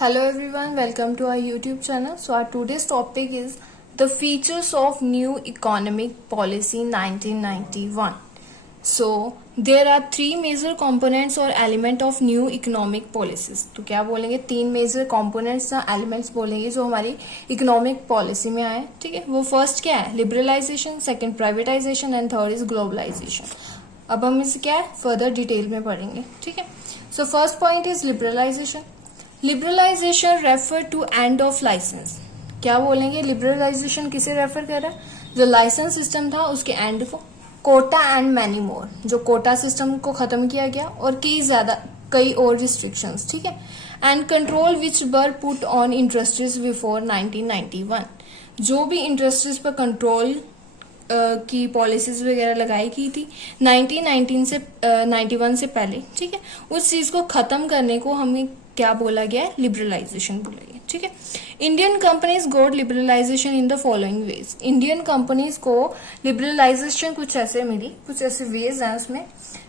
Hello everyone, welcome to our YouTube channel. So our today's topic is the features of new economic policy 1991. So there are three major components or element of new economic policies. तो क्या बोलेंगे, तीन major components या elements बोलेंगे जो हमारी economic policy में आए. ठीक है, वो फर्स्ट क्या है, liberalisation, second privatisation and third is globalisation. अब हम इसे क्या है फर्दर डिटेल में पढ़ेंगे. ठीक है, so first point is liberalisation. Liberalisation refer to end of licence. क्या बोलेंगे, लिबरलाइजेशन किसे रेफर कर रहा है, जो लाइसेंस सिस्टम था उसके एंड को. कोटा एंड मैनी मोर, जो कोटा सिस्टम को खत्म किया गया और कई और रिस्ट्रिक्शंस. ठीक है, and control which were put on industries before 1991. जो भी इंडस्ट्रीज पर कंट्रोल की पॉलिसीज वगैरह लगाई की थी 1991 से पहले. ठीक है, उस चीज को खत्म करने को हमें क्या बोला गया है, लिबरलाइजेशन बोला गया. ठीक है, Indian companies got liberalisation in the following ways. Indian companies को लिबरलाइजेशन कुछ ऐसे मिली, कुछ ऐसे वेज हैं उसमें.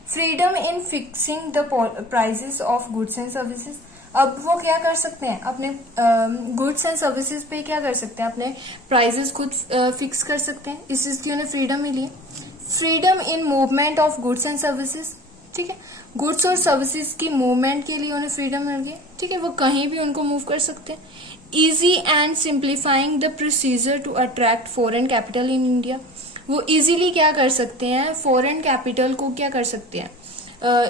Freedom in fixing the prices of goods and services. अब वो क्या कर सकते हैं, अपने गुड्स एंड सर्विसेज पे क्या कर सकते हैं, अपने प्राइसेस खुद फिक्स कर सकते हैं. इस चीज की उन्हें फ्रीडम मिली है. Freedom in movement of goods and services. ठीक है, गुड्स और सर्विसेज की मूवमेंट के लिए उन्हें फ्रीडम मिल गई. ठीक है, वो कहीं भी उनको मूव कर सकते हैं. Easy and simplifying the procedure to attract foreign capital in India. वो इजीली क्या कर सकते हैं, फॉरेन कैपिटल को क्या कर सकते हैं,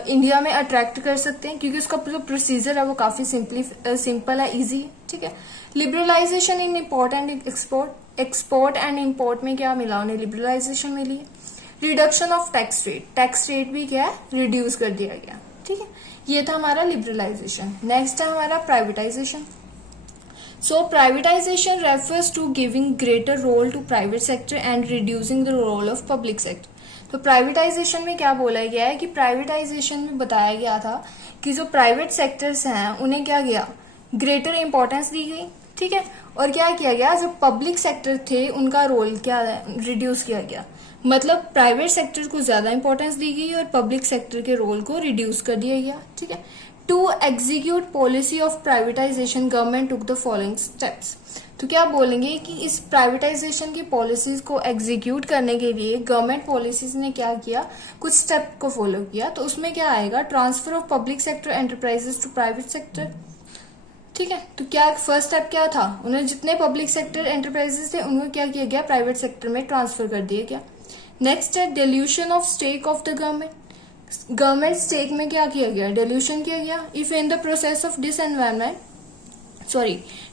इंडिया में अट्रैक्ट कर सकते हैं, क्योंकि उसका जो प्रोसीजर है वो काफी सिंपल है, इजी है. ठीक है, liberalisation in import and export. Export and import में क्या मिला उन्हें, लिबरलाइजेशन मिली है. Reduction of tax rate. Tax rate भी क्या है, रिड्यूस कर दिया गया. ठीक है, ये था हमारा लिबरलाइजेशन. नेक्स्ट है हमारा privatisation. So privatisation refers to giving greater role to private sector and reducing the role of public sector. तो प्राइवेटाइजेशन में क्या बोला गया है कि प्राइवेटाइजेशन में बताया गया था कि जो प्राइवेट सेक्टर्स हैं उन्हें क्या गया, ग्रेटर इंपॉर्टेंस दी गई. ठीक है, और क्या किया गया, जो पब्लिक सेक्टर थे उनका रोल क्या रिड्यूस किया गया. मतलब प्राइवेट सेक्टर को ज्यादा इंपॉर्टेंस दी गई और पब्लिक सेक्टर के रोल को रिड्यूस कर दिया गया. ठीक है, to execute policy of privatization government took the following steps. तो क्या बोलेंगे कि इस प्राइवेटाइजेशन की पॉलिसीज को एग्जीक्यूट करने के लिए गवर्नमेंट पॉलिसीज ने क्या किया, कुछ स्टेप को फॉलो किया. तो उसमें क्या आएगा, transfer of public sector enterprises to private sector. ठीक है, तो क्या फर्स्ट स्टेप क्या था, उन्हें जितने पब्लिक सेक्टर एंटरप्राइजेस थे उनको क्या किया गया, प्राइवेट सेक्टर में ट्रांसफर कर दिया गया. नेक्स्ट है dilution of stake of the government. Government stake में क्या किया गया, डिल्यूशन किया गया. If in the process of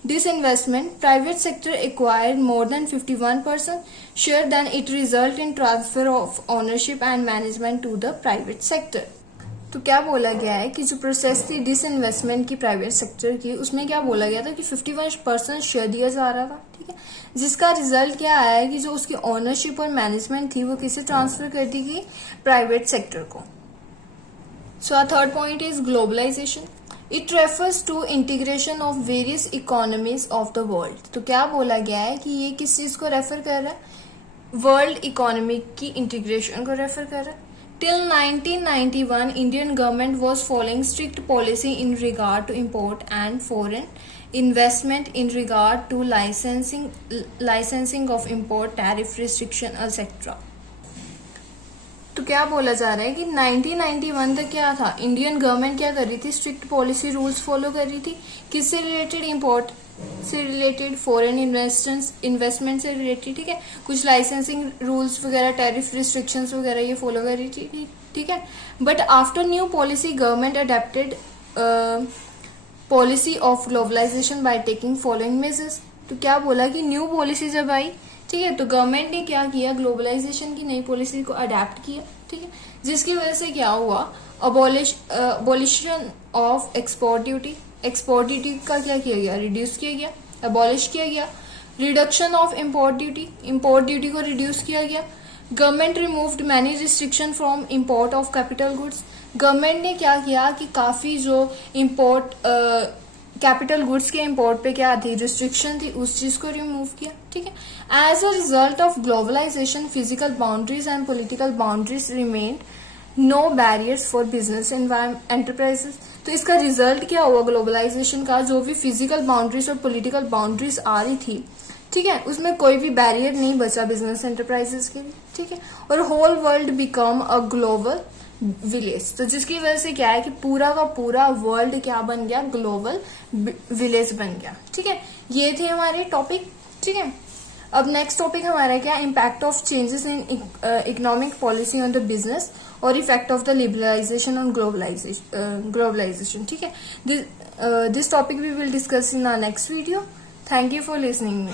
disinvestment, private sector acquired more than 51% share, then it result in transfer of ownership and management to the private sector. तो क्या बोला गया है कि जो प्रोसेस थी डिसइन्वेस्टमेंट की प्राइवेट सेक्टर की, उसमें क्या बोला गया था कि 51% शेयर दिया जा रहा था. ठीक है, जिसका रिजल्ट क्या आया है कि जो उसकी ओनरशिप और मैनेजमेंट थी वो किसे ट्रांसफर कर दी गई, प्राइवेट सेक्टर को. So our third point is globalization. It refers to integration of various economies of the world. तो क्या बोला गया है कि ये किस चीज को रेफर कर रहा है, वर्ल्ड इकोनॉमी की इंटीग्रेशन को रेफर कर रहा है. Till 1991, Indian government was following strict policy in regard to import and foreign investment in regard to licensing of import, tariff restriction, etc. तो क्या बोला जा रहा है कि 1991 तक क्या था, इंडियन गवर्नमेंट क्या कर रही थी, स्ट्रिक्ट पॉलिसी रूल्स फॉलो कर रही थी. किससे रिलेटेड, इंपोर्ट से रिलेटेड, फॉरेन इन्वेस्टमेंट से रिलेटेड. ठीक है, कुछ लाइसेंसिंग रूल्स वगैरह, टैरिफ रिस्ट्रिक्शंस वगैरह ये फॉलो कर रही थी. ठीक है, but after new policy government adapted policy of globalization by taking following measures. तो क्या बोला कि न्यू पॉलिसी जब आई, ठीक है, तो गवर्नमेंट ने क्या किया, ग्लोबलाइजेशन की नई पॉलिसी को अडेप्ट किया. ठीक है, जिसकी वजह से क्या हुआ, abolition of export duty. Export duty का क्या किया गया, रिड्यूस किया गया, अबॉलिश किया गया. Reduction of import duty. Import duty को रिड्यूस किया गया. Government removed many restriction from import of capital goods. Government ने क्या किया कि काफी जो इम्पोर्ट कैपिटल गुड्स के इम्पोर्ट पे क्या थी, रिस्ट्रिक्शन थी, उस चीज को रिमूव किया. ठीक है, as a result of globalization physical boundaries and political boundaries remained, no barriers for business enterprises. तो इसका रिजल्ट क्या हुआ ग्लोबलाइजेशन का, जो भी फिजिकल बाउंड्रीज और पॉलिटिकल बाउंड्रीज आ रही थी, ठीक है, उसमें कोई भी बैरियर नहीं बचा बिजनेस एंटरप्राइजेस के लिए, ठीक है, और whole world become a global village. तो जिसकी वजह से क्या है कि पूरा का पूरा वर्ल्ड क्या बन गया, ग्लोबल विलेज बन गया, ठीक है। ये थे हमारे टॉपिक, ठीक है। अब नेक्स्ट टॉपिक हमारा क्या, impact of changes in economic policy on the business और effect of the liberalisation on globalisation, ठीक है। This topic we will discuss in our next video. Thank you for listening me.